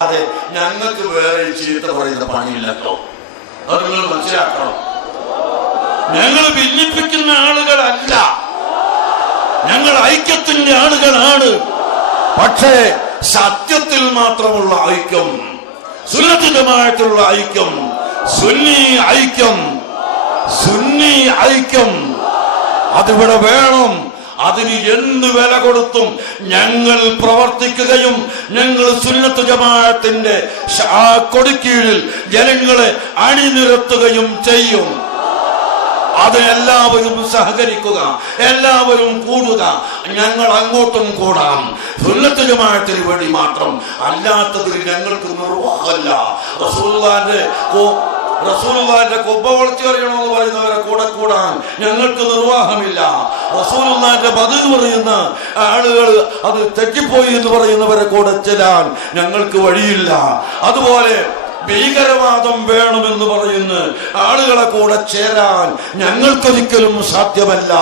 അതെ, ഞങ്ങൾക്ക് വേറെ ചീത്ത പറയുന്ന പണിയില്ലല്ലോ. അത് നിങ്ങൾ മനസ്സിലാക്കണം. ഞങ്ങൾ ഭിന്നിപ്പിക്കുന്ന ആളുകളല്ല, ഞങ്ങൾ ഐക്യത്തിന്റെ ആളുകളാണ്. പക്ഷേ സത്യത്തിൽ മാത്രമുള്ള ഐക്യം, സുന്നത്ത് ജമാഅത്തുള്ള ഐക്യം, സുന്നി ഐക്യം, സുന്നി ഐക്യം അതിവിടെ വേണം. അതിന് എന്ത് വില കൊടുത്തും ഞങ്ങൾ പ്രവർത്തിക്കുകയും ഞങ്ങൾ സുന്നത്ത് ജമാഅത്തിന്റെ കൊടിക്കീഴിൽ ജനങ്ങളെ അണിനിരത്തുകയും ചെയ്യും. അത് എല്ലാവരും സഹകരിക്കുക, എല്ലാവരും കൂടുക. ഞങ്ങൾ അങ്ങോട്ടും കൂടാം, സുന്നത്ത് ജമാഅത്തിന് വേണ്ടി മാത്രം. അല്ലാത്തതിൽ ഞങ്ങൾക്ക് നിർവാഹമല്ല. റസൂലുള്ളാഹിന്റെ കൊമ്പ വളർത്തി അറിയണമെന്ന് പറയുന്നവരെ കൂടെ കൂടാൻ ഞങ്ങൾക്ക് നിർവാഹമില്ല. റസൂലുള്ളാഹിന്റെ ബദൽ പറയുന്ന ആളുകൾ അത് തെറ്റിപ്പോയി എന്ന് പറയുന്നവരെ കൂടെ ചെല്ലാൻ ഞങ്ങൾക്ക് വഴിയില്ല. അതുപോലെ ഭീകരവാദം വേണമെന്ന് പറയുന്ന ആളുകളെ കൂടെ ചേരാൻ ഞങ്ങൾക്കൊരിക്കലും സാധ്യമല്ല.